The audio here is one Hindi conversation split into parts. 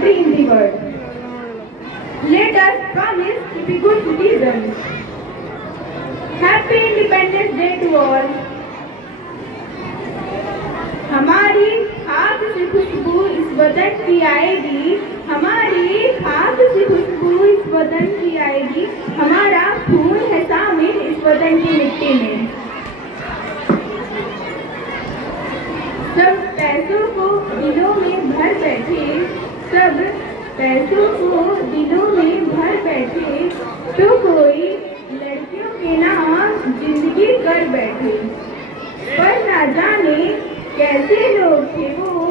country in the world. Let us promise to be good citizens. Happy Independence Day to all. हमारी खाक से खुशबू इस वतन की आएगी, हमारी खाक से खुशबू इस वतन की आएगी, हमारा खून है शामिल इस वतन की मिट्टी में। सब पैसों को दिलों में भर बैठे, सब पैसों को दिलों में भर बैठे, तो कोई लड़कियों के नाम जिंदगी कर बैठे। पर ना जाने कैसे लोग थे वो,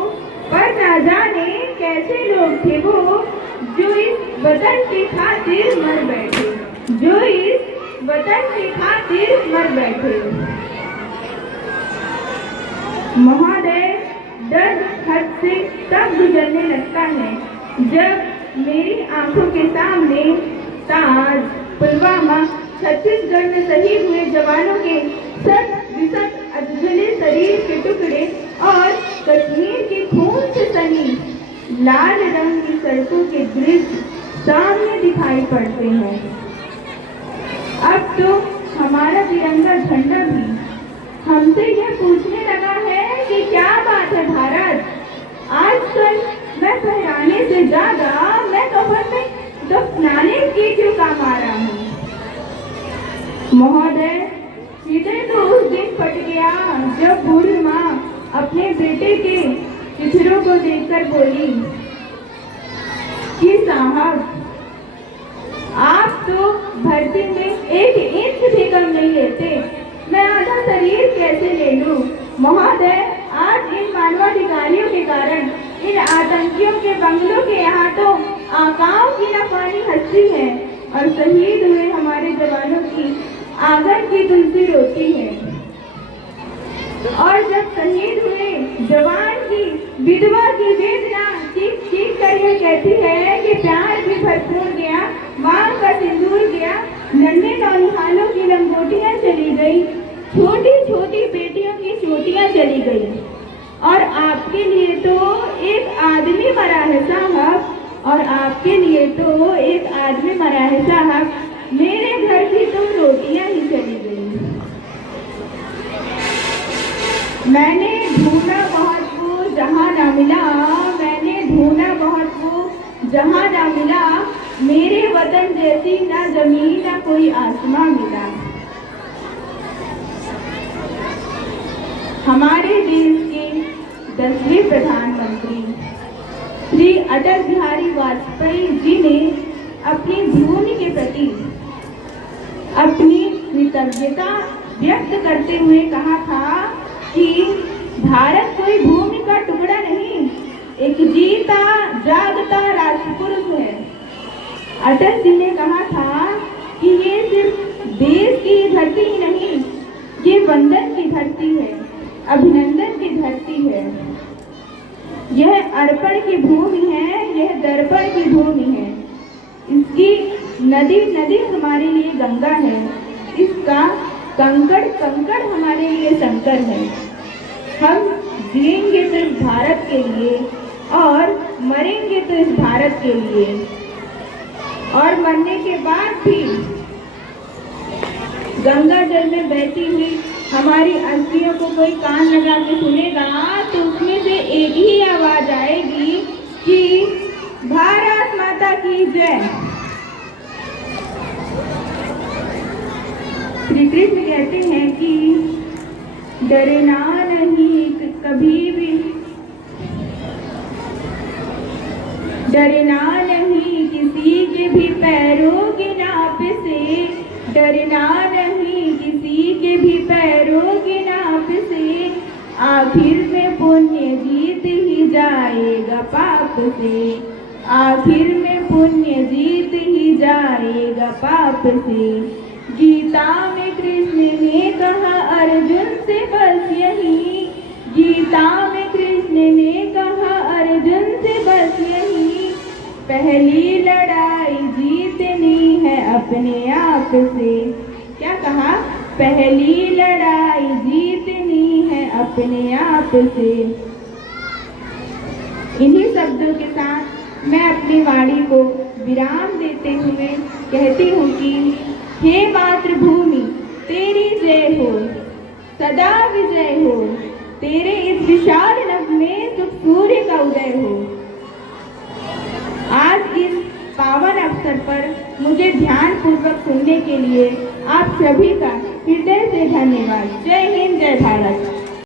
पर ना जाने कैसे लोग थे वो, जो इस वतन की खातिर मर बैठे, जो इस वतन की खातिर मर बैठे। महोदय, दर्द हद से तब गुजरने लगता है जब मेरी आंखों के सामने ताज, पुलवामा, छत्तीसगढ़ में शहीद हुए जवानों के सत विसत अधजले शरीर के टुकड़े और कश्मीर के खून से सनी लाल रंग की सड़कों के दृश्य सामने दिखाई पड़ते हैं। अब तो हमारा तिरंगा झंडा भी हमसे यह पूछने लगा है कि क्या बात है भारत, आजकल मैं फहराने से ज्यादा मैं कफन में दफनाने के क्यों काम आ रहा हूँ। महोदय, हृदय तो उस दिन फट गया जब बूढ़ी माँ अपने बेटे के चित्रों को देखकर बोली कि साहब, आप तो भर्ती में 1 इंच भी कम नहीं लेते, मैं आधा शरीर कैसे ले लूं। महोदय, आज इन मानवाधिकारियों के कारण इन आतंकियों के बंगलों के यहाँ तो आकाओं की न पानी हंसती है और शहीद हुए हमारे जवानों की आंगन की तुलसी रोती है। और जब शहीद हुए जवान की विधवा की वेदना चीख चीख कर यह कहती है कि प्यार भी भरपूर गया, मांग का सिंदूर गया, नन्हे नौनिहालों की लंगोटियां चली गई, छोटी छोटी बेटियों की चोटियां चली गई। और आपके लिए तो एक आदमी मरा है साहब, और आपके लिए तो एक आदमी मरा है साहब, मेरे घर की तो रोटियां ही चली गई। मैंने ढूंढा बहुत वो जहां ना मिला, मैंने ढूंढा बहुत वो जहां ना मिला, मेरे वतन जैसी ना जमीन ना कोई आसमां मिला। हमारे देश के 10वें प्रधानमंत्री श्री अटल बिहारी वाजपेयी जी ने अपनी भूमि के प्रति अपनी कृतज्ञता व्यक्त करते हुए कहा था कि भारत कोई भूमि का टुकड़ा नहीं, एक जीता जागता राष्ट्रपुरुष है। अटल जी ने कहा था कि ये सिर्फ देश की धरती ही नहीं, ये वंदन की धरती है, अभिनंदन की धरती है, यह अर्पण की भूमि है, यह दर्पण की भूमि है। इसकी नदी नदी हमारे लिए गंगा है, इसका कंकड़ कंकड़ हमारे लिए शंकर है। हम जिएंगे तो इस भारत के लिए और मरेंगे तो इस भारत के लिए, और मरने के बाद भी गंगा जल में बहती हुई हमारी अस्थियों को कोई कान लगा के सुनेगा तो उसमें से एक ही आवाज आएगी कि भारत माता की जय। श्री कृष्ण कहते हैं कि डरना नहीं कभी भी, डरना नहीं किसी के भी पैरों के नाप से, डरना नहीं किसी के भी पैरों के नाप से, आखिर में पुण्य जीत ही जाएगा पाप से, आखिर में पुण्य जीत ही जाएगा पाप से। गीता में कृष्ण ने कहा अर्जुन से बस यही, गीता में कृष्ण ने कहा अर्जुन से बस यही, पहली लड़ाई जीतनी है अपने आप से। क्या कहा? पहली लड़ाई जीतनी है अपने आप से। इन्हीं शब्दों के साथ मैं अपनी वाणी को विराम देते हुए कहती हूँ कि हे मातृभूमि तेरी जय हो, सदा विजय हो, तेरे इस विशाल नभ में सुख सूर्य का उदय हो। आज इस पावन अवसर पर मुझे ध्यान पूर्वक सुनने के लिए आप सभी का हृदय से धन्यवाद। जय हिंद, जय भारत।